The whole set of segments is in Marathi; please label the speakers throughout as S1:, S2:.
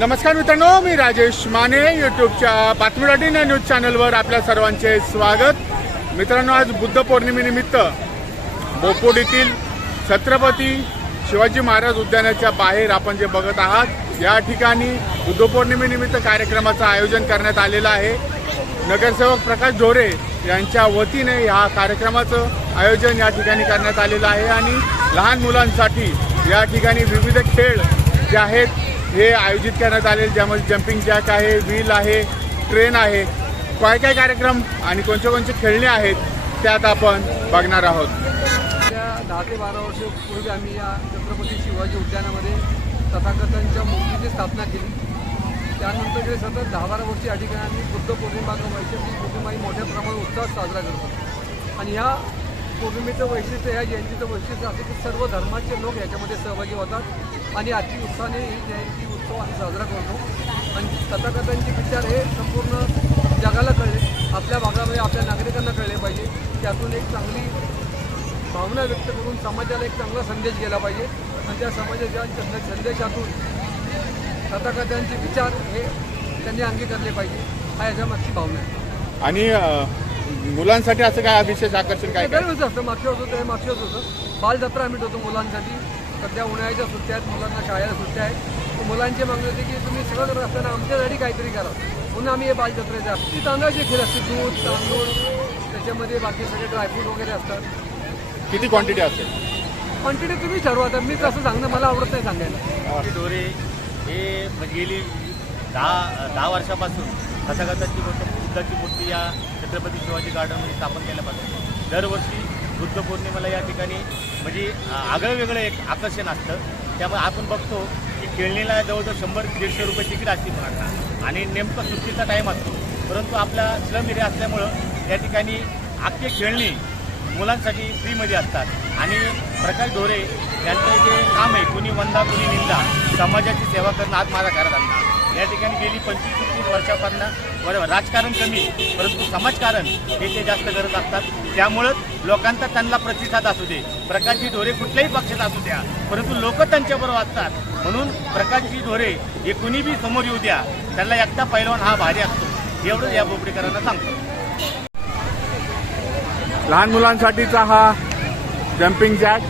S1: नमस्कार मित्रांनो मी राजेश माने यूट्यूबच्या बातमी या न्यूज चॅनलवर आपल्या सर्वांचे स्वागत. मित्रांनो आज बुद्ध पौर्णिमेनिमित्त बोपोडीतील छत्रपती शिवाजी महाराज उद्यानाच्या बाहेर आपण जे बघत आहात या ठिकाणी बुद्ध पौर्णिमेनिमित्त कार्यक्रमाचं आयोजन करण्यात आलेलं आहे. नगरसेवक प्रकाश ढोरे यांच्या वतीने ह्या कार्यक्रमाचं आयोजन या ठिकाणी करण्यात आलेलं आहे आणि लहान मुलांसाठी या ठिकाणी विविध खेळ जे आहेत हे आयोजित करण्यात आले ज्यामध्ये जम्पिंग जॅक आहे व्हील आहे ट्रेन आहे. काय काय कार्यक्रम आणि कोणते कोणते खेळणे आहेत त्यात आपण बघणार आहोत.
S2: दहा ते बारा वर्ष पूर्वी आम्ही या छत्रपती शिवाजी उद्यानामध्ये तथाकथांच्या मूर्तीची स्थापना केली. त्यानंतर जे सतत दहा बारा वर्ष या ठिकाणी आम्ही बुद्ध पौर्णिमा किंवा वैशाखी पौर्णिमा ही मोठ्या प्रमाणात उत्साहात साजरा करतो. आणि ह्या पौर्णिमेचं वैशिष्ट्य ह्या जयंतीचं वैशिष्ट्य असं की सर्व धर्माचे लोक याच्यामध्ये सहभागी होतात. आणि अति उत्साहाने ही जयंती उत्सव आम्ही साजरा करतो. आणि तथागतांचे विचार हे संपूर्ण जगाला कळले. आपल्या भागामध्ये आपल्या नागरिकांना कळले पाहिजे. त्यातून एक चांगली भावना व्यक्त करून समाजाला एक चांगला संदेश गेला पाहिजे. आणि त्या समाजाच्या संदेशातून तथाकथांचे विचार हे त्यांनी अंगीकारले पाहिजे. हा याच्या मागची भावना आहे.
S1: आणि मुलांसाठी असं काय विशेष आकर्षण काय काय?
S2: असतं मागच्या वर्षी होतं हे मागच्या वर्षी होतं. बालजत्रा आम्ही ठेवतो मुलांसाठी. सध्या उन्हाळ्याच्या सुट्ट्या आहेत मुलांना शाळेला सुट्ट्या आहेत. तर मुलांची मागणी होती की तुम्ही सगळं करत असताना आमच्यासाठी काहीतरी करा. म्हणून आम्ही हे बालजत्रेच्या ती तांदळाचे खेळ असते दूध तांदूळ त्याच्यामध्ये बाकी सगळे ड्रायफ्रूट वगैरे असतात.
S1: किती क्वांटिटी असेल?
S2: क्वांटिटी तुम्ही ठरवा आता मी कसं सांगणं मला आवडत नाही सांगायला.
S3: ते ढोरे हे म्हणजे गेली दहा दहा वर्षापासून कथाकथाची गोष्ट बुद्धाची मूर्ती या छत्रपती शिवाजी गार्डनमध्ये स्थापन केल्यापासून दरवर्षी बुद्ध पौर्णिमेला या ठिकाणी म्हणजे आगळं वेगळं एक आकर्षण असतं. त्यामुळे आपण बघतो की खेळणीला जवळजवळ शंभर दीडशे रुपये तिकीट असते मुलांना आणि नेमकं सुट्टीचा टाईम असतो. परंतु आपला स्लम एरिया असल्यामुळं या ठिकाणी अख्खे खेळणी मुलांसाठी फ्रीमध्ये असतात. आणि प्रकाश ढोरे यांचं जे काम आहे कुणी वंदा कुणी निंदा समाजाची सेवा करणं आज माझा घरात धंदा या ठिकाणी गेली पंचवीस तीस वर्षापासून. बरोबर. राजकारण कमी परंतु समाजकारण हे ते जास्त करत असतात. त्यामुळंच लोकांचा त्यांना प्रतिसाद असू दे. प्रकाशजी ढोरे कुठल्याही पक्षात असू द्या. परंतु लोक त्यांच्याबरोबर असतात. म्हणून प्रकाशजी ढोरे हे कुणी बी समोर येऊ द्या. त्यांना एकटा पैलवान हा भारी असतो. एवढंच या बोबडेकरांना सांगतो.
S1: लहान मुलांसाठीचा हा जम्पिंग जॅक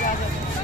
S4: जाओ जाओ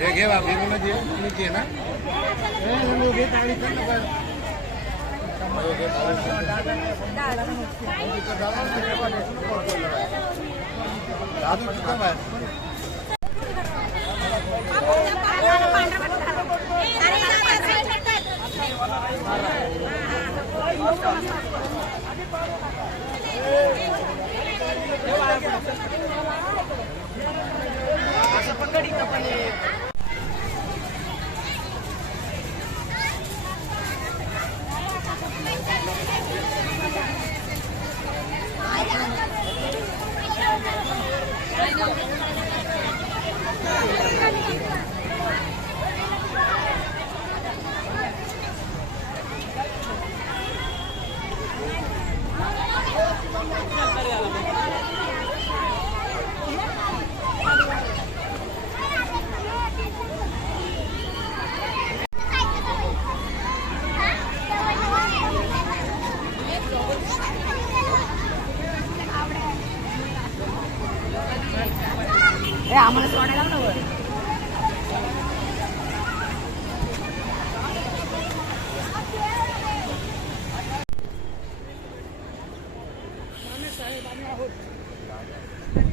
S1: हे घे बाबी मला घे मी घे ना हे, हे, घे, टाळी कर ना, बरं.
S4: એ આમને સોને લાવ
S5: ને સાહેબ આમે